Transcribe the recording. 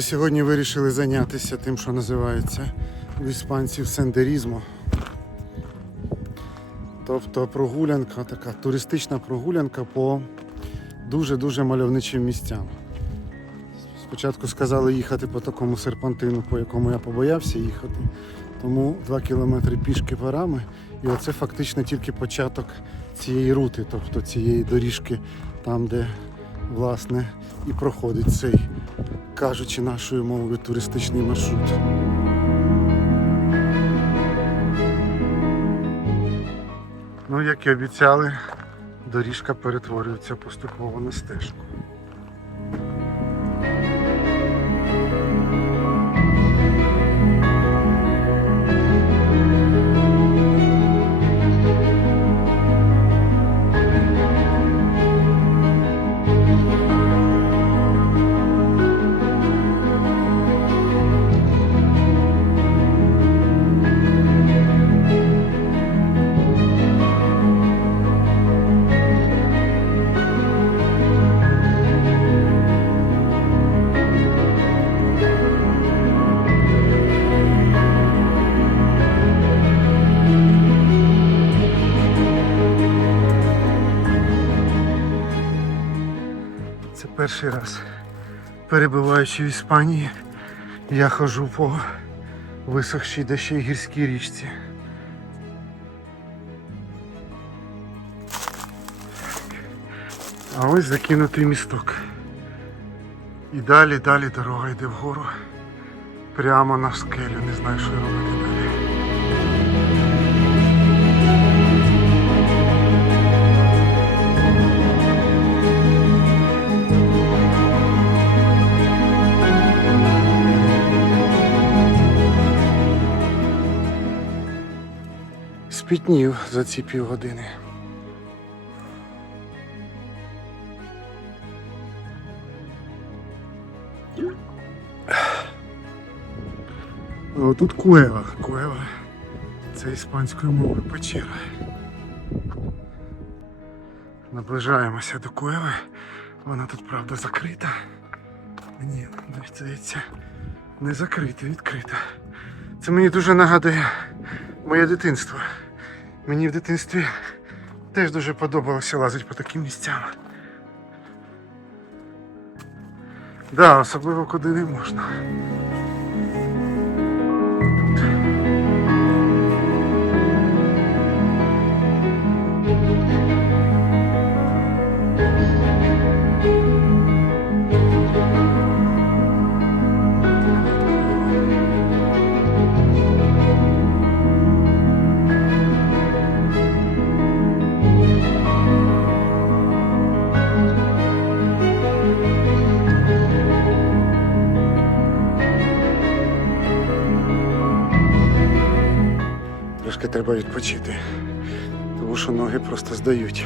сьогодні вирішили зайнятися тим, що називається у іспанців сендерізмо. Тобто прогулянка, така туристична прогулянка по дуже-дуже мальовничим місцям. Спочатку сказали їхати по такому серпантину, по якому я побоявся їхати. Тому 2 кілометри пішки парами. І оце фактично тільки початок цієї рути, тобто цієї доріжки, там, де власне і проходить цей, кажучи нашою мовою, туристичний маршрут. Ну, як і обіцяли, доріжка перетворюється поступово на стежку. Перший раз, перебуваючи в Іспанії, я ходжу по висохшій де гірській річці. А ось закинутий місток. І далі, далі дорога йде вгору. Прямо на скелю. Не знаю, що робити далі. Спітнів за ці півгодини. О, тут куева. Куева. Це іспанською мовою печера. Наближаємося до куеви. Вона тут, правда, закрита. Ні, здається, не закрита, відкрита. Це мені дуже нагадує моє дитинство. Мені в дитинстві теж дуже подобалося лазити по таким місцям. Да, особливо куди не можна. Трошки треба відпочити, тому що ноги просто здають.